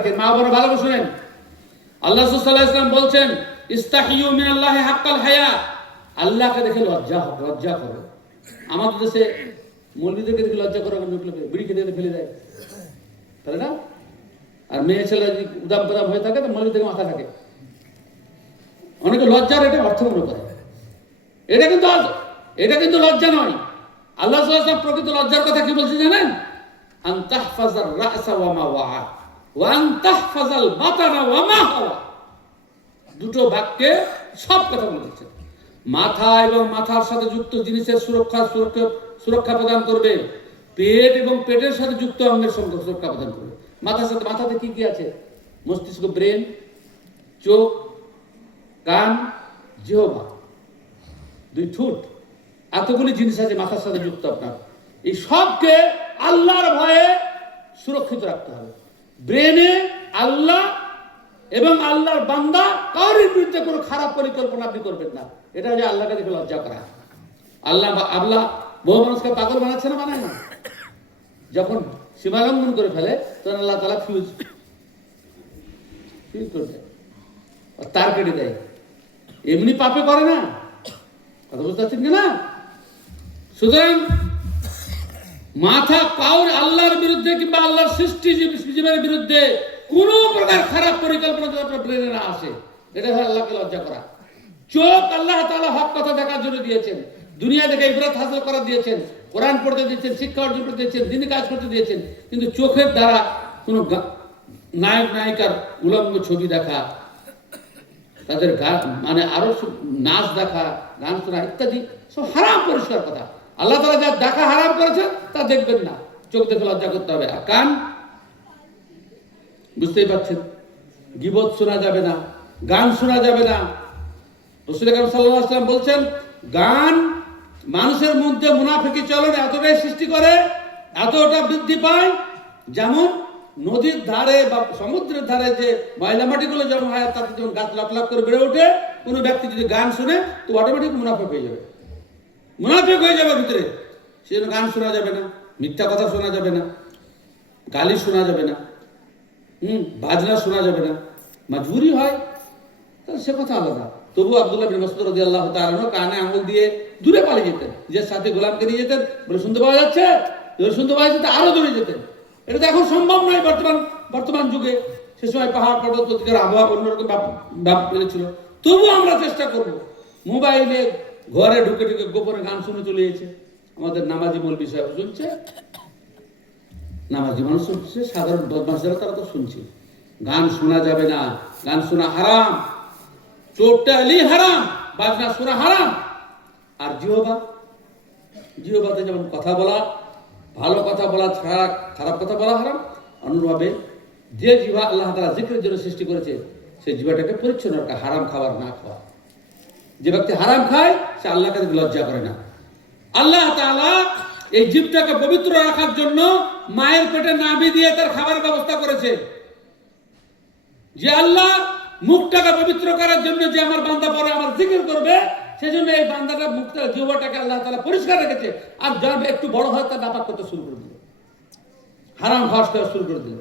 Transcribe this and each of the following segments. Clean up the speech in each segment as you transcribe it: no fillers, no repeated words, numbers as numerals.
রাখেন। মা বড় ভালো শুনেন, আল্লাহ রাসূল সাল্লাল্লাহু আলাইহি ওয়াসাল্লাম বলছেন ইস্তাহিয়ু মিনাল্লাহি হাক্কাল হায়া, আল্লাহকে দেখে লজ্জা করো। আমাদের দেশে মৌলবীদেরকে দেখে লজ্জা করে, বিড়ি খেতে ফেলে দেয়, তাই না? আর মেয়ে ছেলে যদি উদাম প্রদাম হয়ে থাকে তো মৌলবী থেকে মাথা থাকে। অনেকে লজ্জার এটা অর্থ মনে করে। এটা কিন্তু লজ্জা নয়। আল্লাহ সাল্লাল্লাহু আলাইহি ওয়াসাল্লাম প্রকৃত লজ্জার কথা কি বলছেন জানেন? আন তাহফাজার রাসা ওয়া মা ওয়া ওয়া আন তাহফাজাল বাতানা ওয়া মা হাওয়া। দুটো বাক্যে সব কথা বলে দিচ্ছেন। মাথা এবং মাথার সাথে যুক্ত জিনিসের সুরক্ষা প্রদান করবে, পেট এবং পেটের সাথে যুক্ত অঙ্গের সুরক্ষা প্রদান করবে। মাথাতে কি কি আছে? মস্তিষ্ক, ব্রেন, চোখ, কান, জিহ্বা, দুই ঠোঁট, এতগুলি জিনিস আছে মাথার সাথে যুক্ত। আপনার এই সবকে আল্লাহর ভয়ে সুরক্ষিত রাখতে হবে। ব্রেনে আল্লাহ এবং আল্লাহর বান্দা কারোর বিরুদ্ধে কোনো খারাপ পরিকল্পনা আপনি করবেন না। এটা যে আল্লাহকে দেখে লজ্জা করা। আল্লাহ বহু মানুষকে পাগল বানাচ্ছে না, বানায় না? যখন সীমালঙ্ঘন করে ফেলে তখন আল্লাহ তাআলা ফিউজ করে দেয়, তার কেটে দেয়। এমনি পাপে করে না, কথা বুঝতে পারছেন না? সুতরাং মাথা কাউর আল্লাহর বিরুদ্ধে কিংবা আল্লাহর সৃষ্টি জীবের বিরুদ্ধে কোনো প্রকার খারাপ পরিকল্পনা যদি আপনার ব্রেনে না আসে, এটা হয় আল্লাহকে লজ্জা করা। চোখ আল্লাহ তাআলা হক কথা দেখার জন্য দিয়েছেন, দুনিয়া থেকে ইবরাত হাসিল করা দিয়েছেন, কোরআন পড়তে দিয়েছেন, শিক্ষা অর্জন করতে দিয়েছেন, দিনী কাজ করতে দিয়েছেন। কিন্তু চোখের দ্বারা কোনো নায়ক নায়িকার উলঙ্গ ছবি দেখা, তাদের মানে আরো নাচ দেখা, গান শোনা ইত্যাদি সব হারাম, পরিষ্কার কথা। আল্লাহ তাআলা যা দেখা হারাম করেছেন তা দেখবেন না, চোখ দেখে লজ্জা করতে হবে। আর কান, বুঝতেই পারছেন, গীবত শোনা যাবে না, গান শোনা যাবে না। রাসূল আকরাম সাল্লাল্লাহু আলাইহি ওয়াসাল্লাম বলছেন, গান মানুষের মধ্যে মুনাফিকি চলন এতটাই সৃষ্টি করে, এতটা বৃদ্ধি পায়, যেমন নদীর ধারে বা সমুদ্রের ধারে যে ময়লা মাটিগুলো জমা হয় তাতে যেমন গাছ লাখ লাখ করে বেড়ে ওঠে, কোনো ব্যক্তি যদি গান শুনে তো অটোমেটিক মুনাফিক হয়ে যাবে ভিতরে। সেজন্য গান শোনা যাবে না, মিথ্যা কথা শোনা যাবে না, গালি শোনা যাবে না, বাজনা শোনা যাবে না। মজবুরি হয় তাহলে সে কথা আলাদা। তবু আব্দুল্লাহ বিন মাসউদ রাদিয়াল্লাহু তাআলা আনহু কানে আঙুল দিয়ে দূরে পালিয়ে যেতেন, যে সাথে গোলামকে নিয়ে যেতেন, বলে শুনতে পাওয়া যাচ্ছে, শুনতে পাওয়া যাচ্ছে, আরো দূরে যেতেন। এটা তো এখন সম্ভব নয় বর্তমান যুগে। সে সময় পাহাড় পর্বত প্রতিকার আবহাওয়া অন্যরকম ছিল। তবু আমরা চেষ্টা করব। মোবাইলে ঘরে ঢুকে গোপনে গান শুনে চলে গেছে। আমাদের নামাজি মৌলবি সাহেব শুনছে, নামাজি মানুষ শুনছে, সাধারণ বদমাশ যারা তারা তো শুনছে। গান শোনা যাবে না, গান শোনা হারাম, টোটালি হারাম, বাজনা শোনা হারাম। আর জিহ্বাতে যেমন কথা বলা, ভালো কথা বলা ছাড়া খারাপ কথা বলা হারাম। অনুরূপভাবে যে জিহ্বা আল্লাহ তাআলা জিকিরের জন্য সৃষ্টি করেছে সেই জিহ্বাটাকে পরিচ্ছন্ন রাখা, হারাম খাবার না খাওয়া। যে ব্যক্তি হারাম খায় সে আল্লাহকে লজ্জা করে না। আল্লাহ তাআলা এই জীবটাকে পবিত্র রাখার জন্য মায়ের পেটে নাভি দিয়ে তার খাবার ব্যবস্থা করেছে। যে আল্লাহ মুখটাকে পবিত্র করার জন্য যে আমার বান্দা পরে আমার জিকির করবে, সেজন্য এই বান্দাটা মুখটা জিহ্বাটাকে আল্লাহ তাআলা পরিষ্কার রেখেছে। আর যারা একটু বড় হয় তার নাপাক করতে শুরু করে দিল, হারাম খাওয়া শুরু করে দিল।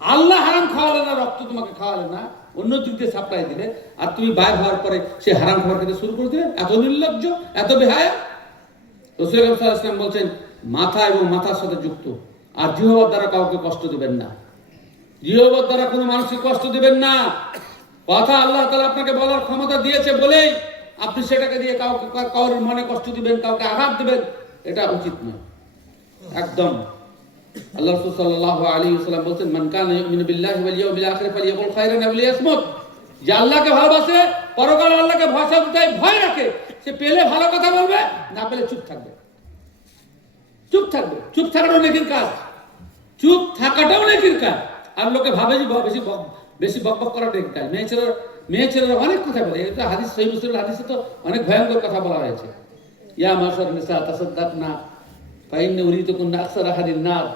আল্লাহ হারাম খাওয়ালে না, রক্ত তোমাকে খাওয়ালে না, অন্য দিক দিয়ে সাপ্লাই দিলে, আর তুমি বাইর হওয়ার পরে সে হারাম খাবার খেতে শুরু করে দিলে। এত নির্লজ্জ, এত বেহায়া। রাসূল সাল্লাল্লাহু আলাইহি ওয়াসাল্লাম বলছেন, মাথা এবং মাথার সাথে যুক্ত, আর জিহ্বার দ্বারা কাউকে কষ্ট দিবেন না, জিহ্বার দ্বারা কোনো মানুষকে কষ্ট দিবেন না। কথা আল্লাহ তাআলা আপনাকে বলার ক্ষমতা দিয়েছে বলেই আপনি সেটাকে দিয়ে কাউর মনে কষ্ট দিবেন, কাউকে আঘাত দিবেন, এটা উচিত নয় একদম। আল্লাহ রাসূল সাল্লাল্লাহু আলাইহি ওয়াসাল্লাম বলেন, মান কানা ইউমিনু বিল্লাহি ওয়াল ইয়াউমিল আখির ফালিয়াকুল খায়রান আও লিয়াসমুত। যে আল্লাহকে ভালোবাসে, পরকাল আল্লাহকে ভয় রাখে, সে পেলে ভালো কথা বলবে, না পেলে চুপ থাকবে। চুপ থাকাটাও নেকির কাজ, চুপ থাকাটাও নেকির কাজ। আর লোকে ভাবে যে বেশি বকবক করা নেকির কাজ। মেয়ে ছেলেরা অনেক কথা বলে, এটা হাদিস, সহিহ মুসলিমের হাদিসে তো অনেক ভয়ঙ্কর কথা বলা হয়েছে। ইয়া মাশার নিসা তাসাদ্দাকনা ফাইন্না উরিতুকুন্না আকসার আহাদিন নার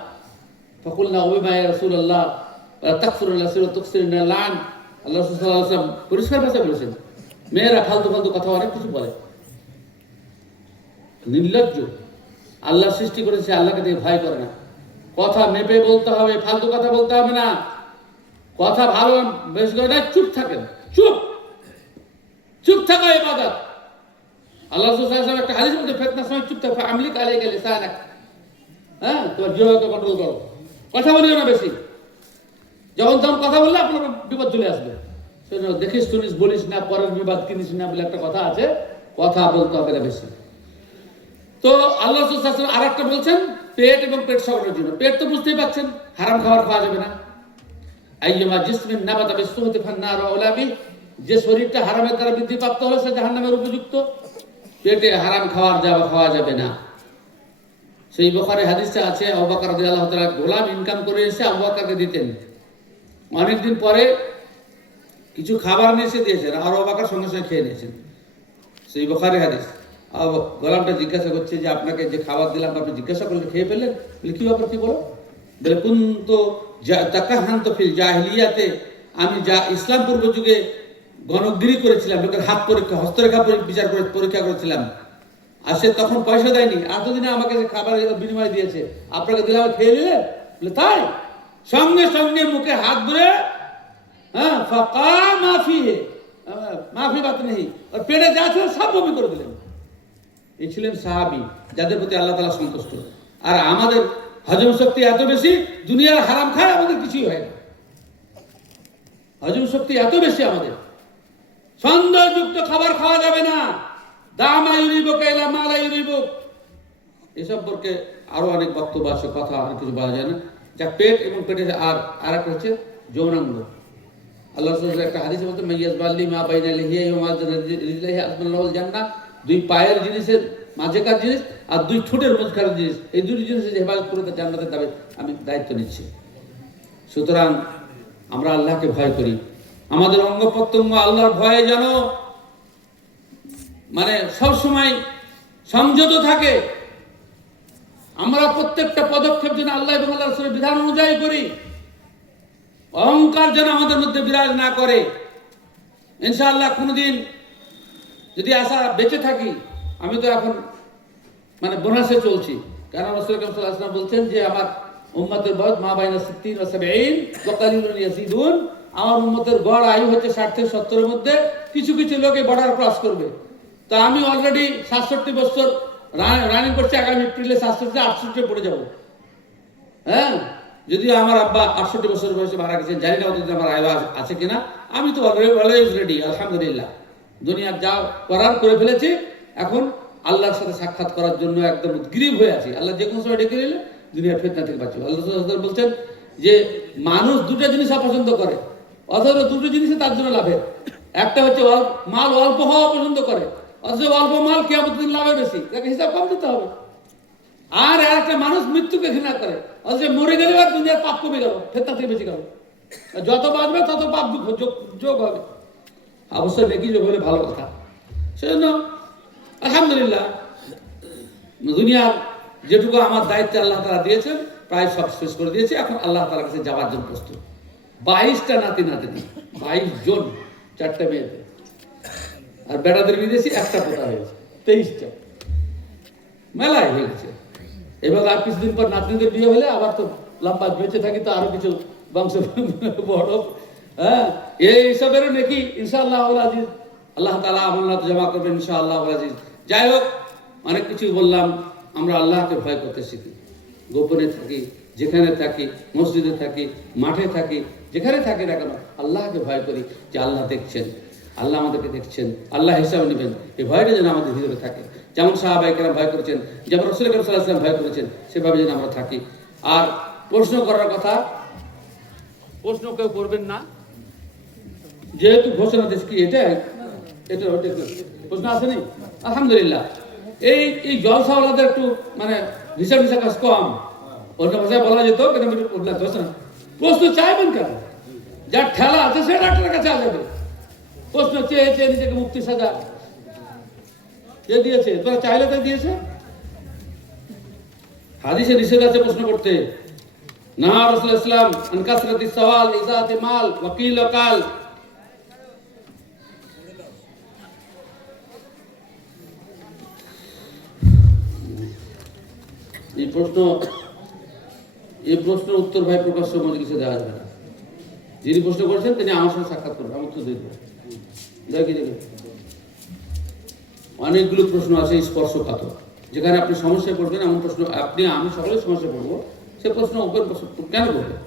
ফাকুলনা ওয়া ইয়া রাসূলুল্লাহ ওয়া তাকফুরুনা রাসূল তুকসিরুনা লান। আল্লাহ রাসূল সাল্লাল্লাহু আলাইহি ওয়াসাল্লাম পরিষ্কার ভাষায় বলেছেন, মেয়েরা ফালতু কথা অনেক কিছু বলে, নির্লজ্জ। আল্লাহ সৃষ্টি করেছে, আল্লাহকে দিয়ে ভয় করে না। কথা মেপে বলতে হবে, ফালতু কথা বলতে হবে না। কথা ভালো বেশ করে না, চুপ থাকেন, চুপ চুপ থাকা ইবাদত। আল্লাহ রাসূল সাল্লাল্লাহু আলাইহি ওয়াসাল্লাম একটা হাদিস বলতে, ফিতনার সময় চুপ থাকো, আমলিক আলাইকা লিসানাক, হ্যাঁ, তোমার জিহ্বাকে কন্ট্রোল করো, কথা বলিও না বেশি। যখন তখন কথা বললে আপনার বিপদ চলে আসবে। সেজন্য দেখিস শুনিস বলিস না, পরের বিবাদ কিনিস না বলে একটা কথা আছে, কথা বলতে হবে না বেশি। তো আল্লাহ রাসূল সাল্লাল্লাহু আলাইহি ওয়াসাল্লাম আরেকটা বলছেন, পেট এবং পেট সরানোর জন্য। পেট তো বুঝতেই পারছেন, হারাম খাবার খাওয়া যাবে না। আইয়ুমা জিসমিন নাবাতা বিসসুহতি ফান্নারু আওলা বিহি, যে শরীরটা হারামের দ্বারা বৃদ্ধিপ্রাপ্ত হলো সে জাহান্নামের উপযুক্ত। পেটে হারাম খাওয়া যাবে না। সেই বুখারী হাদিসে আছে, আবু বকর রাদিয়াল্লাহু তাআলা গোলাম ইনকাম করে এসে আবু বকরকে দিতেন। অনেকদিন পরে কিছু খাবার নিয়ে এসে দিয়েছেন, আর আবু বকর সঙ্গে সঙ্গে খেয়ে নিয়েছেন। সেই বুখারী হাদিস। গোলামটা জিজ্ঞাসা করছে যে আপনাকে যে খাবার দিলাম আপনি জিজ্ঞাসা করলে খেয়ে ফেললেন? বলে কি ব্যাপার, কি বলো? বলে কুনতু তাকাহানতু ফিল জাহিলিয়াতে, আমি যা ইসলাম পূর্ব যুগে গণগিরি করেছিলাম, লোকের হাত পরীক্ষা, হস্তরেখা বিচার করে পরীক্ষা করেছিলাম, আর সে তখন পয়সা দেয়নি, এতদিনে আমাকে যে খাবারের বিনিময় দিয়েছে, আপনাকে দিলে আমার খেয়ে নিলেন? বলে তাই? সঙ্গে সঙ্গে মুখে হাত ধরে, হ্যাঁ, ফাকা মাফি হে, মাফি বাত নেই, আর পেটে যা ছিল সব বমি করে দিলেন। এই ছিলেন সাহাবী যাদের প্রতি আল্লাহ তাআলা সন্তুষ্ট। আর আমাদের হজম শক্তি এত বেশি, দুনিয়ার হারাম খায় আমাদের কিছুই হয় না। হজম শক্তি এত বেশি আমাদের। সন্দেহযুক্ত খাবার খাওয়া যাবে না। দামা ইউরিবুক ইলা মা লা ইউরিবুক, এসব সম্পর্কে আরো অনেক বক্তব্য আছে, কথা অনেক কিছু বলা যায় না। যা পেট এবং পেটের আর একটা হচ্ছে যৌনাঙ্গ। আল্লাহ রাসূল একটা হাদিসে বলতে, মাইয়াজ বাল্লি মা বাইনা লিহিয়া ওয়া মা রিজলিহি আসমানুল জান্নাহ, দুই পায়ের জিনিসের মাঝেকার জিনিস আর দুই ঠোঁটের মধ্যকার জিনিস, এই দুটি জিনিসের যে হেফাজত করে জান্নাতের দাবি আমি দায়িত্ব নিচ্ছি। সুতরাং আমরা আল্লাহকে ভয় করি। আমাদের অঙ্গ প্রত্যঙ্গ আল্লাহর ভয়ে যেন মানে সবসময় সংযত থাকে। আমরা প্রত্যেকটা পদক্ষেপ যেন আল্লাহ এবং আল্লাহ রাসূলের বিধান অনুযায়ী করি। অহংকার যেন আমাদের মধ্যে বিরাজ না করে। ইনশাআল্লাহ কোনোদিন যদি আশা বেঁচে থাকি, আমি তো এখন মানে বোনাসে চলছি, কারণ রাসূল সাল্লাল্লাহু আলাইহি ওয়াসাল্লাম বলছেন যে আমার উম্মতের বয়স মা বাইনা 60 ওয়া 70 ওয়া কালিলুন ইয়াজিদুন, আমার উম্মতের গড় আয়ু হচ্ছে 60 থেকে 70 এর মধ্যে, কিছু কিছু লোকে বর্ডার ক্রস করবে। তো আমি অলরেডি 67 বছর রানিং করছি, আগামী এপ্রিলে 67-68 পড়ে যাব। হ্যাঁ, যদিও আমার আব্বা 68 বছর বয়সে মারা গেছেন, জানি না ওদের আমার আয়ু আছে কিনা। আমি তো অলওয়েজ রেডি, আলহামদুলিল্লাহ। দুনিয়ার যা করার করে ফেলেছি, এখন আল্লাহর সাথে সাক্ষাৎ করার জন্য একদম উদ্গ্রীব হয়ে আছি। আল্লাহ যে কোনো সময় ডেকে নিলে দুনিয়ার ফিতনা থেকে বাঁচবে। আল্লাহ রাসূল বলছেন যে মানুষ দুটো জিনিস অপছন্দ করে, অথচ দুটো জিনিসে তার জন্য লাভের। একটা হচ্ছে মাল অল্প হওয়া পছন্দ করে, অথচ অল্প মাল কিয়ামতের দিন লাভের বেশি, তাকে হিসাব কম দিতে হবে। আর একটা মানুষ মৃত্যুকে ঘৃণা করে, অথচ মরে গেলে আর দুনিয়ার পাপ কমে গেল, ফিতনা থেকে বেশি গেল। যত বাঁচবে তত পাপ যোগ হবে। অবশ্যই নেকি যোগ হলে ভালো কথা। সেজন্য আলহামদুলিল্লাহ দুনিয়ার যেটুকু আমার দায়িত্বে আল্লাহ তাআলা দিয়েছেন প্রায় সব শেষ করে দিয়েছি। এখন আল্লাহ তাআলার কাছে যাওয়ার জন্য প্রস্তুত। 22টা নাতি-নাতনি, 22 জন, 4টে মেয়েতে, আর বেটাদের বিদেশি একটা পোতা হয়েছে, 23টা, মেলায় হয়ে গেছে। এবার আর কিছুদিন পর নাতনিদের বিয়ে হলে আবার তো লম্বা বেঁচে থাকি, তো আরো কিছু বংশ বড়, হ্যাঁ, এইসবেরও নাকি ইনশাআল্লাহ আজিজ আল্লাহ তাআলা আমানত জমা করবেন ইনশাআল্লাহ আজিজ। যাই হোক, অনেক কিছু বললাম। আমরা আল্লাহকে ভয় করতে শিখি, গোপনে থাকি, যেখানে থাকি, মসজিদে থাকি, মাঠে থাকি, যেখানে থাকি না কেন আল্লাহকে ভয় করি যে আল্লাহ দেখছেন, আল্লাহ আমাদেরকে দেখছেন, আল্লাহ হিসাব নেবেন। এই ভয়টা যেন আমাদের ভিতরে থাকে, যেমন সাহাবায়ে কেরাম ভয় করেছেন, যেমন রাসূল সাল্লাল্লাহু আলাইহি ওয়াসাল্লাম ভয় করেছেন, সেভাবে যেন আমরা থাকি। আর প্রশ্ন করার কথা, প্রশ্ন কেউ করবেন না, যেহেতু ঘোষণা দেশ কি এটা প্রশ্ন আসেনি। আলহামদুলিল্লাহ। এই জলসাওয়ালাদের একটু মানে হিসাব কাজ কম, অন্য ভাষায় বলা যেত, কিন্তু প্রশ্ন চাইবেন কেন? যার ঠেলা আছে সে ডাক্তারের কাছে আসবে। প্রশ্ন চেয়ে চেয়ে নিজেকে মুক্তি সাজা কে দিয়েছে? তোরা চাইলে তাই দিয়েছে। হাদিসে নিষেধ আছে প্রশ্ন করতে। না রাসূলুল্লাহ সাল্লাল্লাহু আলাইহি ওয়াসাল্লাম আন কাসরাতিস সওয়াল ইজাতি মাল ওয়াকিল কাল। এই প্রশ্ন উত্তর ভাই প্রকাশ্য মজলিসে দেওয়া যাবে না। যিনি প্রশ্ন করেছেন তিনি আমার সাথে সাক্ষাৎ করবেন, আমি উত্তর দিয়ে দেবো। দেখি দেখি অনেকগুলো প্রশ্ন আছে স্পর্শকাতর, যেখানে আপনি সমস্যায় পড়বেন এমন প্রশ্ন, আমি সকলের সমস্যায় পড়বো, সে প্রশ্ন ওপেন কেন করবেন?